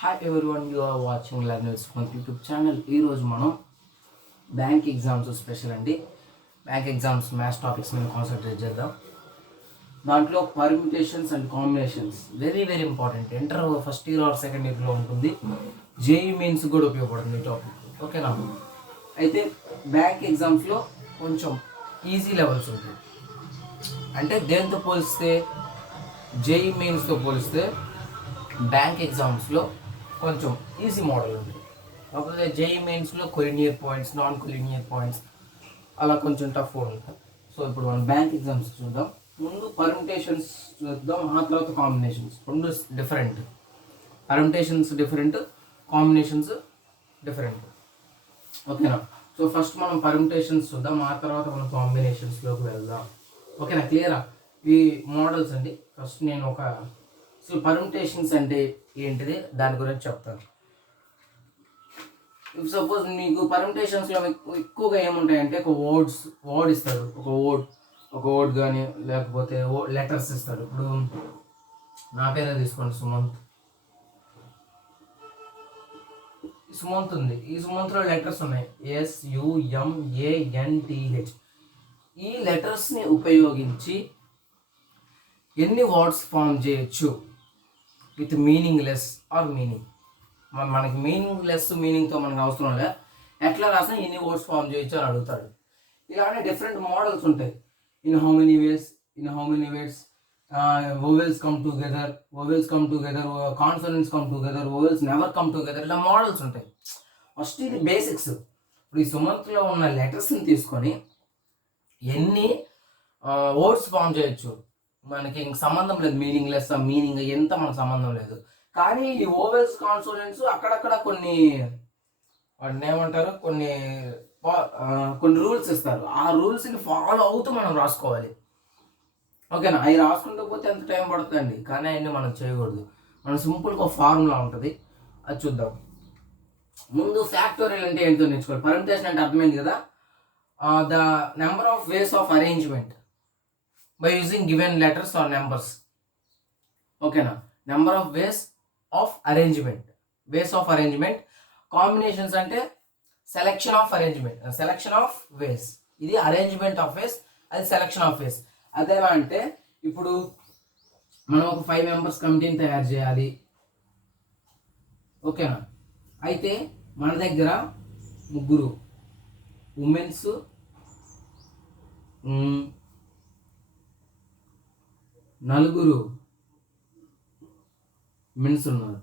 Hi everyone, you are watching learners మన YouTube channel. ఈరోజు మనం బ్యాంక్ ఎగ్జామ్స్ స్పెషల్ అండి. బ్యాంక్ ఎగ్జామ్స్ మ్యాథ్స్ టాపిక్స్ మీద కాన్సన్ట్రేట్ చేద్దాం. దాంట్లో permutations and combinations very very important. Inter first year or second ఇయర్లో ఉంటుంది. జేఈ మెయిన్స్ కూడా ఉపయోగపడుతుంది ఈ టాపిక్. ఓకేనా? అయితే బ్యాంక్ ఎగ్జామ్స్లో కొంచెం ఈజీ లెవెల్స్ ఉంటాయి. అంటే దేంతో పోలిస్తే జేఈ మెయిన్స్తో పోలిస్తే బ్యాంక్ ఎగ్జామ్స్లో కొంచెం ఈజీ మోడల్ ఉంది. కాకపోతే జేఈ మెయిన్స్లో collinear points, non collinear points అలా కొంచెం టఫ్ ఉంటుంది. సో ఇప్పుడు మనం బ్యాంక్ ఎగ్జామ్స్ చూద్దాం. ముందు పర్మిటేషన్స్ చూద్దాం, ఆ తర్వాత కాంబినేషన్స్. రెండు different. Permutations different, combinations different. ఓకేనా? సో ఫస్ట్ మనం పర్మిటేషన్స్ చూద్దాం, ఆ తర్వాత మనం కాంబినేషన్స్లోకి వెళ్దాం. ఓకేనా? క్లియరా? ఈ మోడల్స్ అండి. ఫస్ట్ నేను అసలు పర్మిటేషన్స్ అంటే ఏంటిది దాని గురించి చెప్తాను. ఇఫ్ సపోజ్ మీకు పర్మిటేషన్స్లో ఎక్కువగా ఏముంటాయంటే ఒక వర్డ్ ఇస్తాడు. ఒక వర్డ్ కానీ లేకపోతే లెటర్స్ ఇస్తాడు. ఇప్పుడు నా పేరే తీసుకోండి, సుమంత్ ఉంది. ఈ సుమంత్లో లెటర్స్ ఉన్నాయి, SUMANTH. ఈ లెటర్స్ని ఉపయోగించి ఎన్ని వర్డ్స్ ఫామ్ చేయొచ్చు విత్ మీనింగ్లెస్ ఆర్ మీనింగ్. మనకి మీనింగ్తో మనకు అవసరం లే, ఎట్లా రాసినా ఎన్ని వర్డ్స్ ఫామ్ చేయొచ్చు అని అడుగుతాడు. ఇలానే డిఫరెంట్ మోడల్స్ ఉంటాయి. In how many ways vowels come together, consonants come together, vowels never come together. ఇలా మోడల్స్ ఉంటాయి. ఫస్ట్ ఇది బేసిక్స్. ఇప్పుడు ఈ సుమంత్లో ఉన్న లెటర్స్ని తీసుకొని ఎన్ని వర్డ్స్ ఫామ్ చేయొచ్చు మనకి ఇంక సంబంధం లేదు. మీనింగ్లెస్ మీనింగ్ ఎంత మనకు సంబంధం లేదు. కానీ ఈ ఓవెల్స్ కాన్సోనెంట్స్ అక్కడక్కడ కొన్ని వాటిని ఏమంటారు, కొన్ని రూల్స్ ఇస్తారు. ఆ రూల్స్ని ఫాలో అవుతూ మనం రాసుకోవాలి. ఓకేనా? అవి రాసుకుంటూ పోతే ఎంత టైం పడుతుందండి, కానీ అవన్నీ మనం చేయకూడదు. మనం సింపుల్గా ఒక ఫార్ములా ఉంటుంది, అది చూద్దాం. ముందు ఫ్యాక్టోరియల్ అంటే ఏంటో నేర్చుకోవాలి. పర్మిటేషన్ అంటే అర్థమైంది కదా. The number of ways of arrangement by using given letters or numbers. ఓకేనా? Number of ways of arrangement. Combinations అంటే సెలెక్షన్ ఆఫ్ వేస్. ఇది అరేంజ్మెంట్ ఆఫ్ వేస్, అది సెలెక్షన్ ఆఫ్ వేస్. అదేలా అంటే ఇప్పుడు మనం ఒక 5 మెంబర్స్ కమిటీని తయారు చేయాలి. ఓకేనా? అయితే మన దగ్గర 3 ఉమెన్స్, 4 మెన్స్ ఉన్నారు.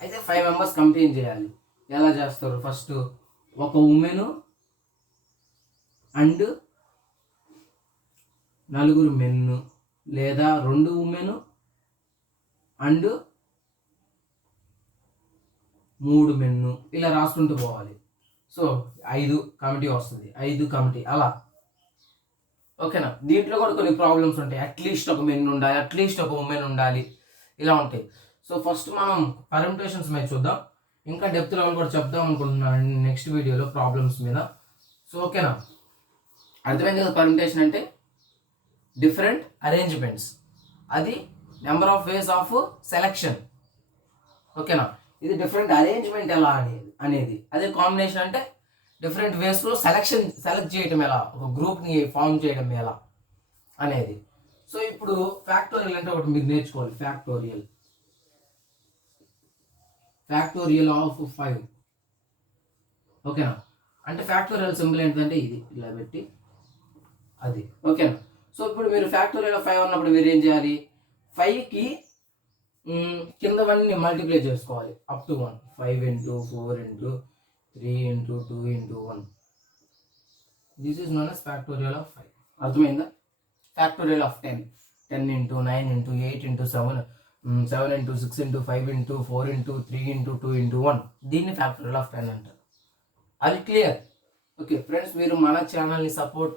అయితే 5 మెంబర్స్ కమిటీని చేయాలి. ఎలా చేస్తారు? ఫస్ట్ ఒక ఉమెన్ అండ్ 4 మెన్, లేదా 2 ఉమెన్ అండ్ 3 మెన్, ఇలా రాసుకుంటూ పోవాలి. సో 5 కమిటీ వస్తుంది, 5 కమిటీ అలా. ఓకేనా? దీంట్లో కూడా కొన్ని ప్రాబ్లమ్స్ ఉంటాయి. అట్లీస్ట్ ఒక మెన్ ఉండాలి, అట్లీస్ట్ ఒక ఉమెన్ ఉండాలి, ఇలా ఉంటాయి. సో ఫస్ట్ మనం పర్మిటేషన్స్ మీద చూద్దాం. ఇంకా డెప్త్ లెవెల్ కూడా చెప్దాం అనుకుంటున్నాను నెక్స్ట్ వీడియోలో ప్రాబ్లమ్స్ మీద. సో ఓకేనా? అర్థమైంది కదా? పర్మిటేషన్ అంటే డిఫరెంట్ అరేంజ్మెంట్స్, అది number of ways of selection. ఓకేనా? ఇది డిఫరెంట్ అరేంజ్మెంట్ ఎలా అనేది. అదే కాంబినేషన్ అంటే డిఫరెంట్ వేస్లో సెలెక్ట్ చేయడం ఎలా, ఒక గ్రూప్ని ఫామ్ చేయడం ఎలా అనేది. సో ఇప్పుడు ఫ్యాక్టోరియల్ అంటే ఒకటి మీరు నేర్చుకోవాలి. Factorial of 5. ఓకేనా? అంటే ఫ్యాక్టోరియల్ సింబల్ ఏంటంటే ఇది ఇలా పెట్టి అది. ఓకేనా? సో ఇప్పుడు మీరు ఫ్యాక్టోరియల్ ఆఫ్ 5 అన్నప్పుడు మీరు ఏం చేయాలి? 5కి కిందవన్నీ మల్టిప్లై చేసుకోవాలి up to 1. 5 into 4 into 3 into 2 into 1. This is known as factorial of 5. అర్థమైందా? Factorial of 10. 10 into 9 into 8 into 7, 7 into 6 into 5 into 4 into 3 into 2 into 1. దీన్ని ఫ్యాక్టోరియల్ ఆఫ్ 10 అంటారు. అది క్లియర్? ఓకే ఫ్రెండ్స్, మీరు మన ఛానల్ని సపోర్ట్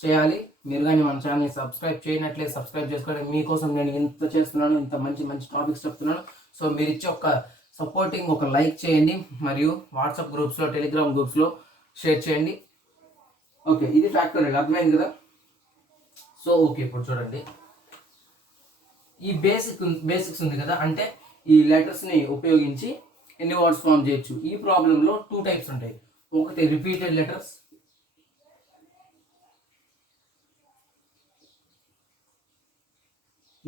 చేయాలి. మీరు కానీ మన ఛానల్ని సబ్స్క్రైబ్ చేయనట్లయితే సబ్స్క్రైబ్ చేసుకోండి. మీకోసం నేను ఇంత చేస్తున్నాను, ఇంత మంచి మంచి టాపిక్స్ చెప్తున్నాను. సో మీరు ఇచ్చే ఒక సపోర్టింగ్ ఒక లైక్ చేయండి, మరియు వాట్సాప్ గ్రూప్స్లో, టెలిగ్రామ్ గ్రూప్స్లో షేర్ చేయండి. ఓకే, ఇది ఫ్యాక్టోరియల్. అర్థమైంది కదా? సో ఓకే, ఇప్పుడు చూడండి. ఈ బేసిక్స్ ఉంది కదా, అంటే ఈ లెటర్స్ని ఉపయోగించి ఎన్ని వర్డ్స్ ఫామ్ చేయొచ్చు. ఈ ప్రాబ్లంలో 2 టైప్స్ ఉంటాయి. ఒకటి repeated letters,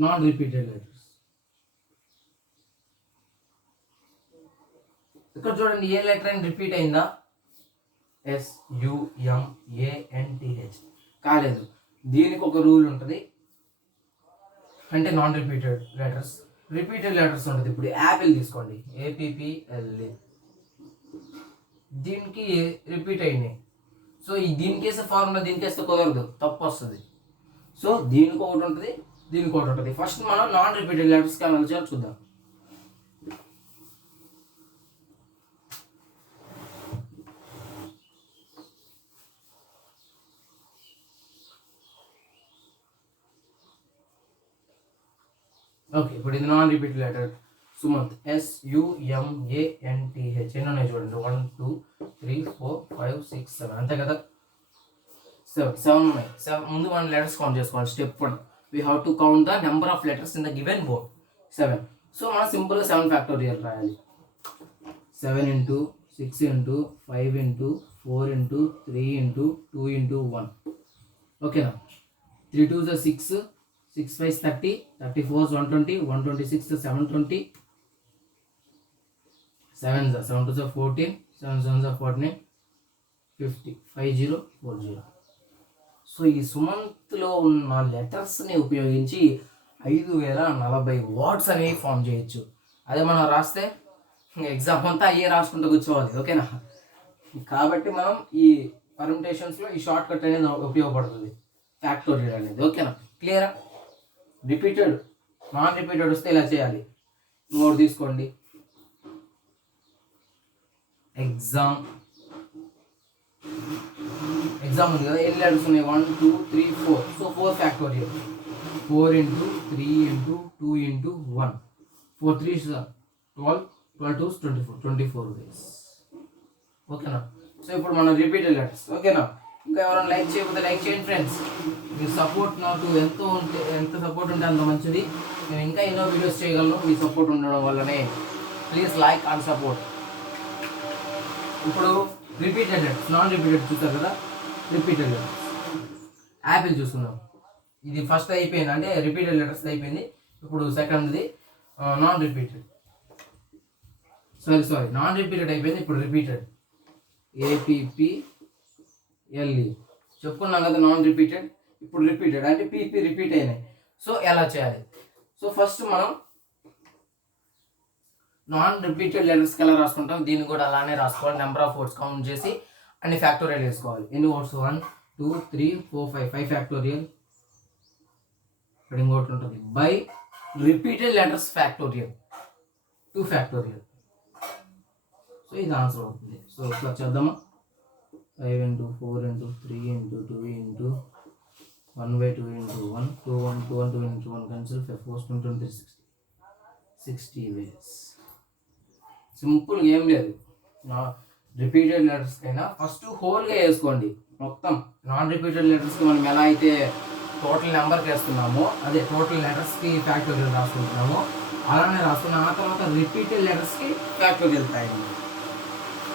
non repeated letters. ఇక్కడ చూడండి, ఏ లెటర్ అని రిపీట్ అయిందా? SUMANTH కాలేదు. దీనికి ఒక రూల్ ఉంటుంది, అంటే non repeated letters. Repeated letters ఉంటుంది. ఇప్పుడు యాపిల్ తీసుకోండి, APPLE, దీనికి రిపీట్ అయినాయి. సో దీనికి వేసే ఫార్ములా దీనికి వేస్తే కుదరదు, తప్పు వస్తుంది. సో దీనికి ఒకటి ఉంటుంది, దీనికి ఒకటి ఉంటుంది. ఫస్ట్ మనం నాన్ రిపీటెడ్ లెటర్స్కి ఎలా చేయాలో చూద్దాం. ఓకే, ఇప్పుడు ఇది non repeated letter. Sumanth, SUMANTH. ఎన్ని ఉన్నాయి చూడండి, 1 2 3 4 5 6 7, అంతే కదా? 7 ఉన్నాయి. ముందు మనం లెటర్స్ కౌంట్ చేసుకోవాలి. Step 1, we have to count the number of letters in the given board. 7. So మనం సింపుల్గా 7 ఫ్యాక్టోరియల్ రాయాలి. 7 into 6 into 5 into 4 into 3 into 2 into 1. ఓకేనా? 3 2s are 6, 6 5s 30, 34s 120, 126 720, 7s are 7 2s are 14, 7 7s are 49, 50, 5040. So ఈ సుమంత్లో ఉన్న లెటర్స్ని ఉపయోగించి 5040 words అనేవి form చేయొచ్చు. అదే మనం రాస్తే ఎగ్జామ్ అంతా అయ్యే రాసుకుంటూ కూర్చోవాలి. ఓకేనా? కాబట్టి మనం ఈ పర్ముటేషన్స్లో ఈ షార్ట్ కట్ అనేది ఉపయోగపడుతుంది, ఫ్యాక్టోరియల్ అనేది. ఓకేనా? క్లియరా? రిపీటెడ్, నాన్ రిపీటెడ్ వస్తే ఇలా చేయాలి. ఇంకోటి తీసుకోండి, ఎగ్జామ్ ఉంది కదా, ఎన్ని లెటర్స్ ఉన్నాయి? 1 2 3 4. So 4 factorial. 4 into 3 into 2 into 1. 4 3s 12, 12 2s 24, 24 ways. ఓకేనా? సో ఇప్పుడు మనం రిపీటెడ్ లెటర్స్. ఓకేనా? ఇంకా ఎవరైనా లైక్ చేయకపోతే లైక్ చేయండి ఫ్రెండ్స్. మీ సపోర్ట్ నాకు ఎంత సపోర్ట్ ఉంటే అంత మంచిది. నేను ఇంకా ఎన్నో వీడియోస్ చేయగలను మీ సపోర్ట్ ఉండడం వల్లనే. Please like and support. ఇప్పుడు రిపీటెడ్ లెటర్స్, నాన్ రిపీటెడ్ చూస్తారు కదా, రిపీటెడ్ లెటర్స్. యాపిల్ చూసుకుందాం. ఇది ఫస్ట్ అయిపోయింది, అంటే రిపీటెడ్ లెటర్స్ అయిపోయింది. ఇప్పుడు సెకండ్ది non repeated, sorry non repeated అయిపోయింది. ఇప్పుడు రిపీటెడ్, APPLE చెప్పుకున్నాం కదా, నాన్ రిపీటెడ్. ఇప్పుడు రిపీటెడ్ అంటే PP రిపీట్ అయినాయి. సో ఎలా చేయాలి? సో ఫస్ట్ మనం నాన్ రిపీటెడ్ లెటర్స్కి ఎలా రాసుకుంటాం, దీన్ని కూడా అలానే రాసుకోవాలి. నెంబర్ ఆఫ్ వర్డ్స్ కౌంట్ చేసి అన్ని ఫ్యాక్టోరియల్ వేసుకోవాలి. ఎన్ని వర్డ్స్? 1 2 3 4 5, 5 ఫ్యాక్టోరియల్. ఇక్కడ ఇంకోటి ఉంటుంది, by repeated letters factorial, 2 factorial. So ఇది ఆన్సర్ అవుతుంది. సో ఒకసారి చేద్దామా? 5 into 4 into 3 into 2 into 1/2 into 1, 2 1 2 1 2 into 1 cancel, 5 4 20 60 ways. Simple, ఏం లేదు. రిపీటెడ్ లెటర్స్కైనా ఫస్ట్ హోల్గా వేసుకోండి మొత్తం. నాన్ రిపీటెడ్ లెటర్స్కి మనం ఎలా అయితే టోటల్ నెంబర్కి వేస్తున్నామో, అదే టోటల్ లెటర్స్కి ఫ్యాక్టోరియల్ రాసుకుంటున్నామో అలానే రాసుకున్న ఆ తర్వాత రిపీటెడ్ లెటర్స్కి ఫ్యాక్టోరియల్ రాయండి.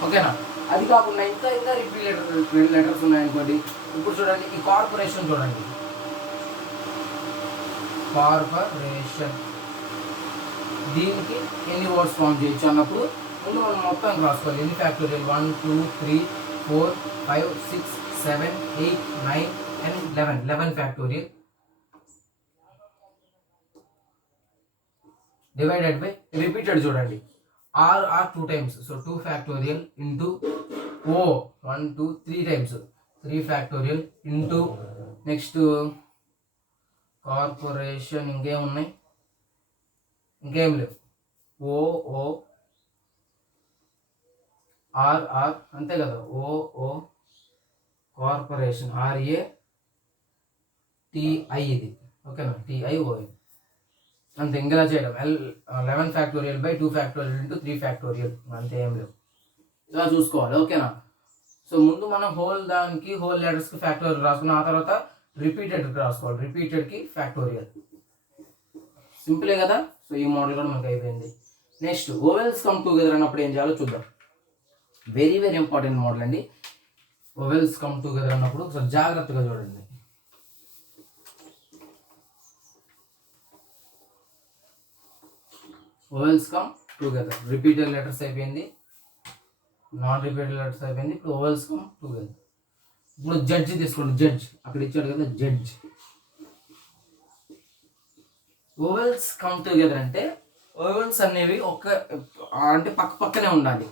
ఓకేనా? అది కాకుండా ఇంకా రిపీటెడ్ లెటర్స్ ఉన్నాయనుకోండి. ఇప్పుడు చూడండి, ఈ కార్పొరేషన్ చూడండి, కార్పొరేషన్, దీనికి ఎన్ని వర్డ్స్ ఫామ్ చేయొచ్చు అన్నప్పుడు ముందు మనం మొత్తం రాసుకోవాలి. ఎన్ని factorial? 1 2 3 4 5 6 7 8 9 10 11, 11 factorial divided by repeated. చూడండి, R 2 times, so 2 factorial into O 1 2 3 times, 3 factorial into next corporation. ఇంకేం ఉన్నాయి? ఇంకేం లేవు. O R అంతే కదా, O కార్పొరేషన్, RATI ఇది. ఓకేనా? TION అంతే. ఇంకెలా చేయడం, 11 factorial by 2 factorial into 3 factorial, అంతే, ఏం లేవు. ఇలా చూసుకోవాలి. ఓకేనా? సో ముందు మనం దానికి హోల్ లెటర్స్కి ఫ్యాక్టోరియల్ రాసుకున్న ఆ తర్వాత రిపీటెడ్కి రాసుకోవాలి, రిపీటెడ్కి ఫ్యాక్టోరియల్. సింపులే కదా. సో ఈ మోడల్ కూడా మనకు అయిపోయింది. నెక్స్ట్ ఓవెల్స్ కమ్ టుగెదర్ అన్నప్పుడు ఏం చేయాలో చూద్దాం. వెరీ వెరీ ఇంపార్టెంట్ మోడల్ అండి. ఓవెల్స్ కమ్ టుగెదర్ అన్నప్పుడు ఒకసారి జాగ్రత్తగా చూడండి. Vowels come together, repeated letters అయిపోయింది, నాన్ రిపీటెడ్ లెటర్స్ అయిపోయింది. ఇప్పుడు ఓవెల్స్ కమ్ టుగెదర్. ఇప్పుడు జడ్జ్ తీసుకోండి. జడ్జ్ అక్కడ ఇచ్చాడు కదా, జడ్జ్. ఓవెల్స్ కమ్ టుగెదర్ అంటే ఓవెల్స్ అనేవి అంటే పక్క పక్కనే ఉండాలి,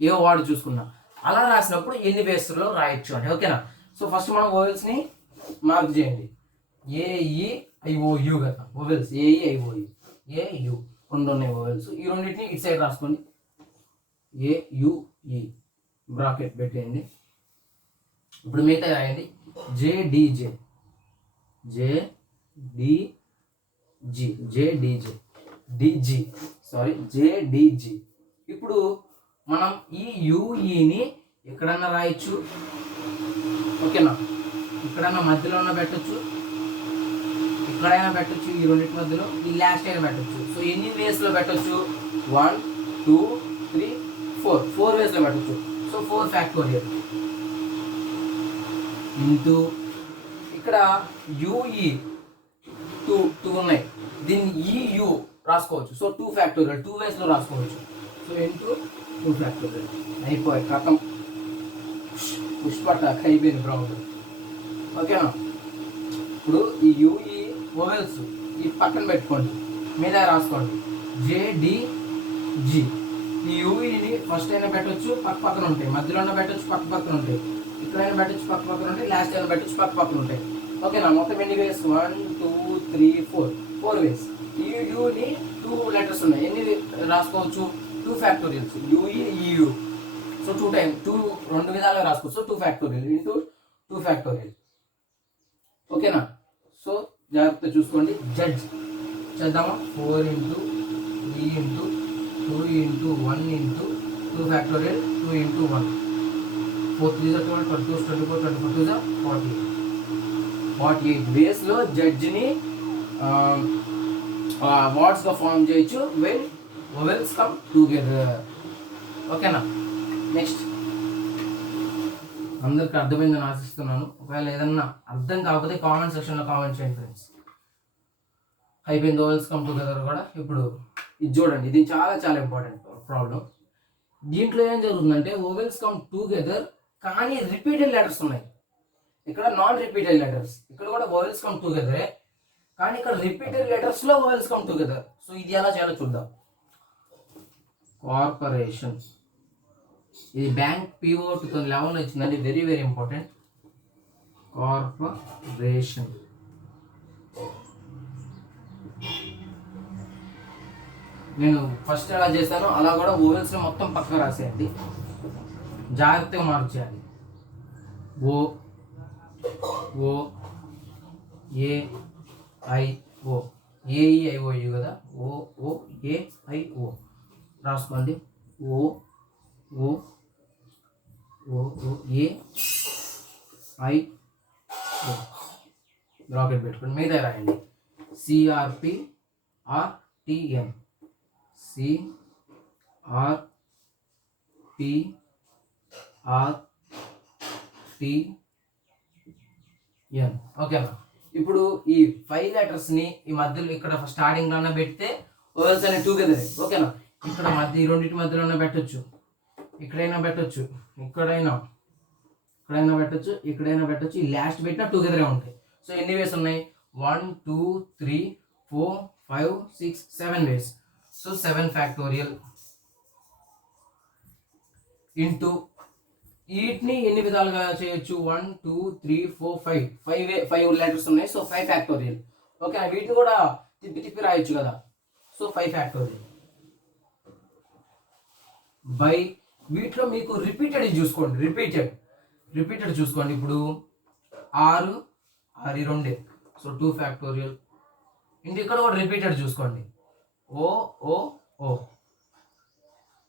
ఏ వాడు చూసుకున్నా. అలా రాసినప్పుడు ఎన్ని వేస్లో రాయొచ్చు అంటే, ఓకేనా. సో ఫస్ట్ మనం ఓవెల్స్ని మార్క్ చేయండి. AEIOU కదా ఓవెల్స్, AEIOU, AU రెండు ఉన్నాయి ఓవెల్స్. ఈ రెండింటిని ఇటు సైడ్ రాసుకోండి. AUE బ్రాకెట్ పెట్టేయండి. ఇప్పుడు మిగతా రాయండి. JDJ, JDG. ఇప్పుడు మనం ఈ యూఈని ఎక్కడన్నా రాయొచ్చు, ఓకేనా. ఇక్కడన్నా మధ్యలో ఉన్న పెట్టచ్చు, ఇక్కడైనా పెట్టచ్చు, ఈ రెండింటి మధ్యలో, ఈ లాస్ట్ అయినా పెట్టచ్చు. సో ఎన్ని వేస్లో పెట్టచ్చు? 1 2 3 4 వేస్లో పెట్టచ్చు. సో 4 ఫ్యాక్టోరియల్ ఇంటూ ఇక్కడ యూఈ 2 ఉన్నాయి, దీన్ని EU రాసుకోవచ్చు. సో 2 ఫ్యాక్టోరియల్ 2 వేస్లో రాసుకోవచ్చు. సో ఇంటూ 2 ఫ్యాక్టోరియల్ అయిపోయి కథం, పుష్పట అయిపోయింది బ్రౌన్, ఓకేనా. ఇప్పుడు ఈ యూఈ ఓవెల్స్ ఈ పక్కన పెట్టుకోండి, మీద రాసుకోండి. JDG. ఈ యూఈని ఫస్ట్ అయినా పెట్టచ్చు, పక్క పక్కన ఉంటాయి, మధ్యలో అయినా పెట్టచ్చు, పక్క పక్కన ఉంటాయి, ఇక్కడైనా పెట్టచ్చు, పక్క పక్కన ఉంటాయి, లాస్ట్ అయినా పెట్టచ్చు, పక్క పక్కన ఉంటాయి, ఓకేనా. మొత్తం ఎన్ని వేస్? 1 2 3 4 వేస్. ఈ యూని 2 లెటర్స్ ఉన్నాయి, ఎన్ని రాసుకోవచ్చు? 2 ఫ్యాక్టోరియల్స్, EU. సో 2 టైమ్స్ 2 రెండు విధాలుగా రాసుకోవచ్చు. సో 2 ఫ్యాక్టోరియల్ ఇంటూ 2 ఫ్యాక్టోరియల్, ఓకేనా. సో జాగ్రత్త చూసుకోండి. జడ్జ్ చేద్దామా? 4 into 3 into 2 into 1 into 2 factorial 2 into 1. 4 3 12 22 24 24 2 48 వేస్లో జడ్జిని వర్డ్స్గా ఫామ్ చేయొచ్చు వెన్ ఓవెల్స్ కమ్ టుగెదర్, ఓకేనా. నెక్స్ట్ అందరికి అర్థమైందని ఆశిస్తున్నాను. ఒకవేళ ఏదన్నా అర్థం కాకపోతే కామెంట్ సెక్షన్లో కామెంట్ చేయండి ఫ్రెండ్స్. అయిపోయింది ఓవెల్స్ కమ్ టుగెదర్ కూడా. ఇప్పుడు ఇది చూడండి, ఇది చాలా చాలా ఇంపార్టెంట్ ప్రాబ్లం. దీంట్లో ఏం జరుగుతుందంటే ఓవెల్స్ కమ్ టుగెదర్ కానీ రిపీటెడ్ లెటర్స్ ఉన్నాయి, ఇక్కడ నాన్ రిపీటెడ్ లెటర్స్. ఇక్కడ కూడా ఓవెల్స్ కమ్ టుగెదరే కానీ ఇక్కడ రిపీటెడ్ లెటర్స్లో ఓవెల్స్ కమ్ టుగెదర్. సో ఇది ఎలా చేయాలో చూద్దాం. కార్పొరేషన్, ఇది బ్యాంక్ PO 2011 వచ్చిందండి, వెరీ వెరీ ఇంపార్టెంట్. కార్పొరేషన్. నేను ఫస్ట్ ఎలా చేస్తానో అలా కూడా ఓవెల్స్ మొత్తం పక్కన రాసేయండి, జాగ్రత్తగా మార్క్ చేయాలి. OAIO, AEIOU కదా, OAIO రాసుకోండి. OAIO బ్రాకెట్ పెట్టుకోండి. మీద రాయండి. CRPRTN, CRPRTN, ఓకేనా. ఇప్పుడు ఈ 5 లెటర్స్ని ఈ మధ్యలో ఇక్కడ స్టార్టింగ్లోనే పెడితే ఓవెల్స్ అనే టుగెదర్, ఓకేనా. ఇక్కడ మధ్య ఈ రెండింటి మధ్యలోనే పెట్టచ్చు, ఇక్కడైనా పెట్టచ్చు, ఇక్కడైనా పెట్టచ్చు, ఇక్కడైనా పెట్టచ్చు, ఈ లాస్ట్ పెట్టినా టుగెదరే ఉంటాయి. సో ఎన్ని వేస్ ఉన్నాయి? 1 2 3 4 5 6 7 వేస్. సో 7 ఫ్యాక్టోరియల్ ఇంటూ వీటిని ఎన్ని విధాలుగా చేయొచ్చు? 1 2 3 4 5 లెటర్స్ ఉన్నాయి. So 5 factorial, okay. వీటిని కూడా తిప్పి రాయొచ్చు కదా. సో 5 ఫ్యాక్టోరియల్ బై వీటిలో మీకు రిపీటెడ్ చూసుకోండి, రిపీటెడ్ చూసుకోండి. ఇప్పుడు 6 2, సో 2 ఫ్యాక్టోరియల్ ఇంటి ఇక్కడ కూడా రిపీటెడ్ చూసుకోండి. ఓ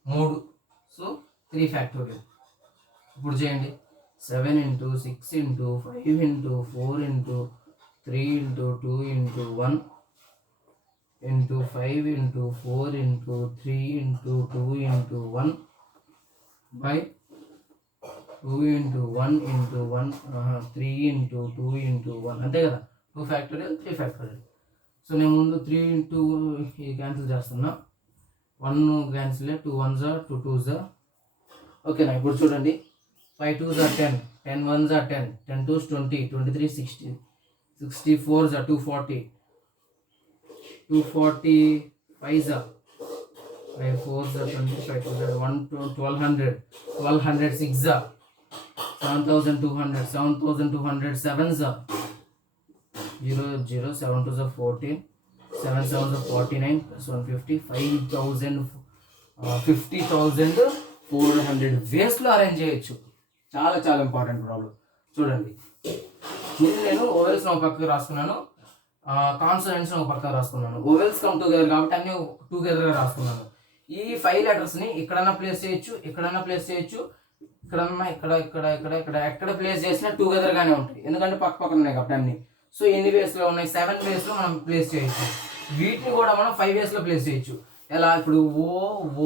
3, సో 3 ఫ్యాక్టోరియల్. ఇప్పుడు చేయండి. 7 into 6 into 5 into 4 into 3 into 2 into 1 into 5 into 4 into 3 into 2 into 1 by 2 into 1 into 1 3 into 2 into 1 అంతే కదా. 2 ఫ్యాక్టోరియల్ 3 ఫ్యాక్టోరియల్. సో నేను ముందు 3 ఇంటూ ఇది క్యాన్సిల్ చేస్తున్నా. 1 క్యాన్సిల్, 2 1s 2 2s. ఓకేనా. ఇప్పుడు చూడండి 5 2s 10, 10 1s 10, 10 2s 20, 23 60, 64s 240, 245s 5 4s 25, 1200, 1200 6s 7200, 7200 7s 0 0 7 2s 14, 7 7s 49 plus 150 5000 50,400 వేస్ట్లో arrange చేయొచ్చు. చాలా చాలా ఇంపార్టెంట్ ప్రాబ్లం. చూడండి, ముందు నేను ఓవెల్స్ ఒక పక్కకు రాసుకున్నాను, కాన్సనెంట్స్ ఒక పక్కకు రాసుకున్నాను. ఓవెల్స్ కమ్ టుగెదర్ కాబట్టి అన్ని టుగెదర్గా రాసుకున్నాను. ఈ 5 లెటర్స్ని ఇక్కడన్నా ప్లేస్ చేయొచ్చు, ఇక్కడన్నా ప్లేస్ చేయొచ్చు, ఇక్కడన్నా ఇక్కడ ఇక్కడ ఇక్కడ ఇక్కడ ఎక్కడ ప్లేస్ చేసినా టుగెదర్గానే ఉంటాయి, ఎందుకంటే పక్క పక్కన ఉన్నాయి కాబట్టి అన్ని. సో ఎన్ని వేస్లో ఉన్నాయి? 7 వేస్లో మనం ప్లేస్ చేయొచ్చు. వీటిని కూడా మనం 5 వేస్లో ప్లేస్ చేయొచ్చు. ఎలా? ఇప్పుడు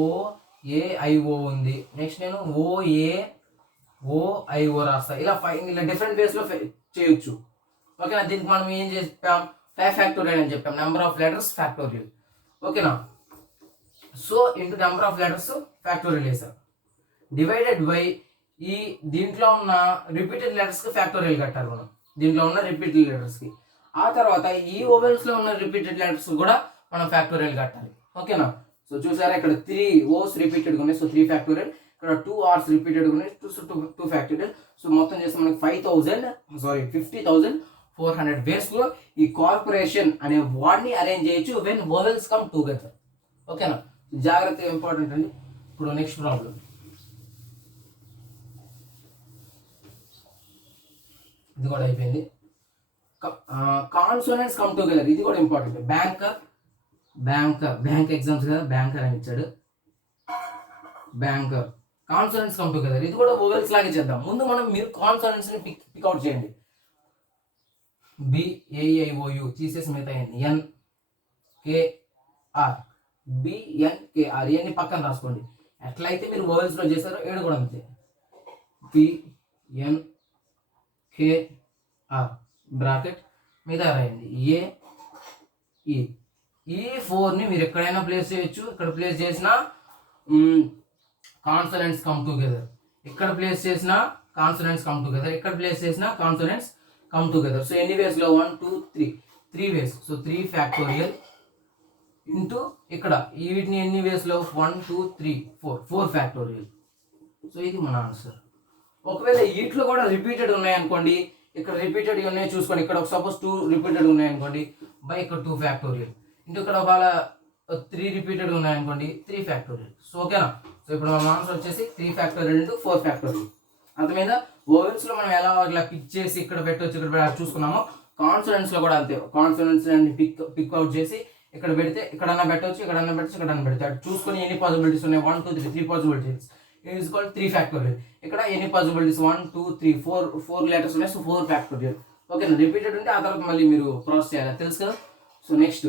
OAIO ఉంది, నెక్స్ట్ నేను OAOIO రాస్తా. ఇలా డిఫరెంట్ వేస్లో చేయొచ్చు. ఓకేనా. దీనికి మనం ఏం చెప్పాం? 5 ఫ్యాక్టోరియల్ అని చెప్పాం. Number of letters factorial. ఓకేనా. So into number of letters factorial వేసాం, డివైడెడ్ బై ఈ దీంట్లో ఉన్న రిపీటెడ్ లెటర్స్కి ఫ్యాక్టోరియల్ కట్టాలి మనం, దీంట్లో ఉన్న రిపీటెడ్ లెటర్స్కి. ఆ తర్వాత ఈ ఓవెల్స్లో ఉన్న రిపీటెడ్ లెటర్స్ కూడా మనం ఫ్యాక్టోరియల్ కట్టాలి. ఓకేనా. సో చూసారా, ఇక్కడ 3 O's రిపీటెడ్గా ఉన్నాయి, సో 3 ఫ్యాక్టోరియల్. ఇక్కడ 2 R's రిపీటెడ్గా ఉన్నాయి, 2 ఫ్యాక్టోరియల్. సో మొత్తం చేస్తే మనకి 50,400 వేస్లో ఈ కార్పొరేషన్ అనే వర్డ్ని అరేంజ్ చేయొచ్చు వెన్ ఓవెల్స్ కమ్ టుగెదర్. ఓకేనా. జాగ్రత్తగా ఇంపార్టెంట్ అండి. ఇప్పుడు నెక్స్ట్ ప్రాబ్లం, ఇది కూడా అయిపోయింది. కాన్సోనెంట్స్ కమ్ టుగెదర్, ఇది కూడా ఇంపార్టెంట్. బ్యాంక్ ఎగ్జామ్స్ కదా, బ్యాంకర్ అని ఇచ్చాడు. బ్యాంకర్ కాన్సోనెంట్స్ కమ్ టుగెదర్, ఇది కూడా ఓవెల్స్ లాగే చేద్దాం. ముందు మీరు కాన్సోనెంట్స్ని పిక్అవుట్ చేయండి. BAIOU తీసేసి మిగతా NKR, BNKR ఇవన్నీ పక్కన రాసుకోండి. ఎట్లయితే మీరు ఓవెల్స్లో చేశారో ఏడు కూడా అంతే. BNKR బ్రాకెట్ మీద రాయండి. AE ఈ 4ని మీరు ఎక్కడైనా ప్లేస్ చేయొచ్చు. ఇక్కడ ప్లేస్ చేసినా కాన్సోనెంట్స్ కమ్ టుగెదర్, ఇక్కడ ప్లేస్ చేసినా కాన్సోనెంట్స్ కమ్ టుగెదర్, ఇక్కడ ప్లేస్ చేసినా కాన్సోనెంట్స్ కమ్ టుగెదర్. సో ఎన్ని వేస్లో? 1 2 3 వేస్. సో 3 ఫ్యాక్టోరియల్ ఇంటూ ఇక్కడ వీటిని ఎన్ని వేస్లో? 1 2 3 4 ఫ్యాక్టోరియల్. సో ఇది మన ఆన్సర్. ఒకవేళ వీటిలో కూడా రిపీటెడ్ ఉన్నాయనుకోండి, ఇక్కడ రిపీటెడ్ ఉన్నాయి చూసుకోండి. ఇక్కడ సపోజ్ 2 రిపీటెడ్ ఉన్నాయనుకోండి, బై ఇక్కడ 2 ఫ్యాక్టోరియల్ ఇంటూ ఇక్కడ ఒకవేళ 3 రిపీటెడ్ ఉన్నాయనుకోండి, 3 ఫ్యాక్టోరియల్. సో ఓకేనా. సో ఇప్పుడు మన ఆన్సర్ వచ్చేసి 3 ఫ్యాక్టోరియల్ ఇంటూ 4 ఫ్యాక్టోరియల్. అర్థమైందా? ఓవెల్స్లో మనం ఎలా ఇలా పిక్ చేసి ఇక్కడ పెట్టవచ్చు, ఇక్కడ చూసుకున్నామో కాన్సోనెంట్స్లో కూడా అంతే. కాన్సోనెంట్స్ అన్ని పిక్ అవుట్ చేసి ఇక్కడ పెడితే ఇక్కడన్నా పెట్టవచ్చు, ఇక్కడన్నా పెట్టచ్చు, ఇక్కడన్నా పెడితే అటు చూసుకొని ఎన్ని పాసిబిలిటీస్ ఉన్నాయి? 1 2 3 పాసిబిలిటీస్ ఈజ్ కాల్డ్ 3 ఫ్యాక్టోరియల్. ఇక్కడ ఎన్ని పాసిబిలిటీస్? 1 2 3 4 లెటర్స్ ఉన్నాయి, సో 4 ఫ్యాక్టోరియల్. ఓకేనా. రిపీటెడ్ ఉంటే ఆ తర్వాత మళ్ళీ మీరు ప్రాసెస్ చేయాలి, తెలుసు కదా. So next,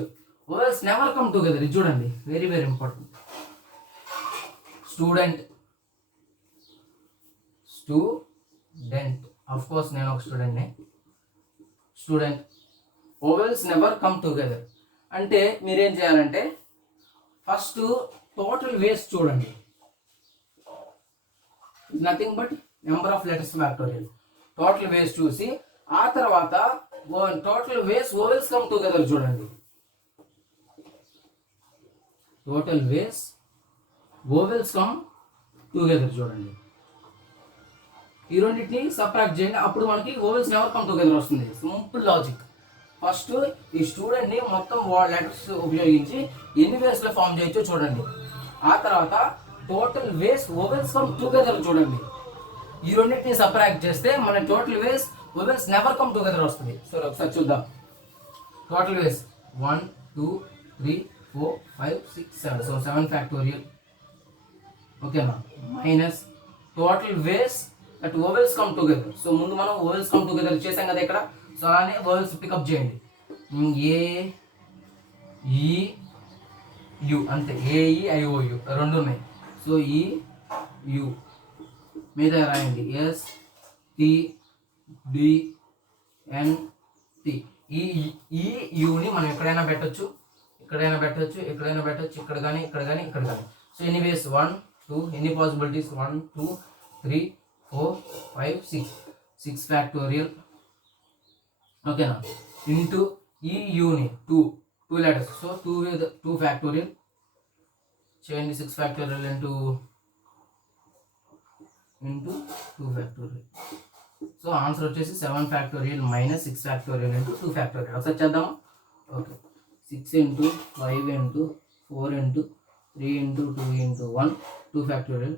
vowels never come together. ఇది చూడండి, very very important. Student of course నేను ఒక స్టూడెంట్నే. Student vowels never come together అంటే మీరేం చేయాలంటే ఫస్ట్ టోటల్ వేస్ చూడండి, nothing but number of letters factorial. Total ways చూసి ఆ తర్వాత total ways vowels come together చూడండి. Total ways vowels come together చూడండి. ఈ రెండింటిని సబ్ట్రాక్ట్ చేయండి, అప్పుడు మనకి ఓవెల్స్ నెవర్ కమ్ టుగెదర్ వస్తుంది. Simple logic. ఫస్ట్ ఈ స్టూడెంట్ని మొత్తం లెటర్స్ ఉపయోగించి ఎన్ని వేస్లో ఫామ్ చేయొచ్చో చూడండి. ఆ తర్వాత total ways vowels come together చూడండి. ఈ రెండింటిని సబ్ట్రాక్ట్ చేస్తే మన total ways vowels never come together వస్తుంది. సరే ఒకసారి చూద్దాం. టోటల్ వేస్ 1 2 3 4 5 6 7, సో 7 ఫ్యాక్టోరియల్. ఓకేనా. Minus total ways that vowels come together. So ముందు మనం ఓవెల్స్ కమ్ టుగెదర్ చేసాం కదా ఇక్కడ, సో అలానే ఓవెల్స్ పికప్ చేయండి. ఈ యు అంతే, AEIOU రెండు ఉన్నాయి. సో ఈ యు మీద రాయండి, STDNT. ఈ యుని మనం ఎక్కడైనా పెట్టచ్చు, ఇక్కడ కానీ ఇక్కడ కానీ. సో ఎనీవేస్ 1 2 ఎన్ని పాసిబిలిటీస్, 1 2 3 4 5 6 ఫ్యాక్టోరియల్, ఓకేనా, ఇంటూ ఈ యూని 2 లెటర్స్. సో 2 ఫ్యాక్టోరియల్ చేయండి, 6 factorial into 2 factorial. So answer వచ్చేసి 7 factorial minus 6 factorial into 2 factorial. ఒకసారి చేద్దామా? Okay, 6 into 5 into 4 into 3 into 2 into 1 2 factorial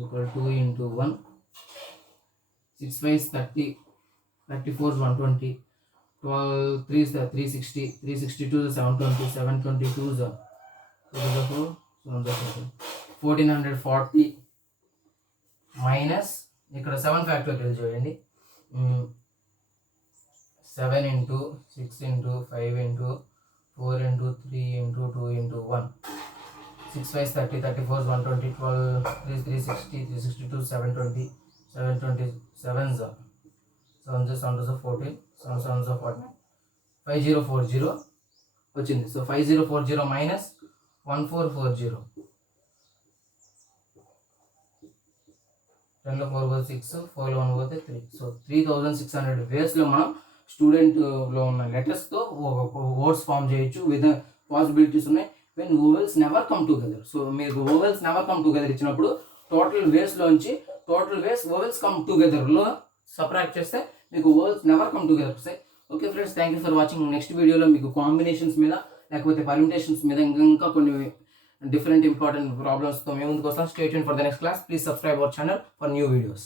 equal 2 into 1 6 5 30 34 120 12 3 360 362 720 722 1440 minus ఇక్కడ 7 ఫ్యాక్టోరియల్ చేయండి, 7 into 6 into 5 into 4 into 3 into 2 into 1 6 5 30 34 120 12 3 360 362 720 720 7 7 14 7 7 14 5040 వచ్చింది. So 5040 minus 1440, 10 4 పోతే 6 4 1 పోతే 3. So 3600 వేస్లో మనం స్టూడెంట్లో ఉన్న లెటర్స్తో ఒక వర్డ్స్ ఫామ్ చేయొచ్చు. విత్ పాసిబిలిటీస్ ఉన్నాయి when vowels never come together. So మీకు వోవెల్స్ నెవర్ కమ్ టుగెదర్ ఇచ్చినప్పుడు టోటల్ వేస్లోంచి వోవెల్స్ కమ్ టుగెదర్లో సపరేట్ చేస్తే మీకు వోవెల్స్ నెవర్ కమ్ టుగెదర్ వస్తాయి. Okay friends, thank you for watching. Next వీడియోలో మీకు కాంబినేషన్స్ మీద లేకపోతే పర్మిటేషన్స్ మీద ఇంకా కొన్ని different important problems. So, we will stay tuned for the next class. Please subscribe our channel for new videos.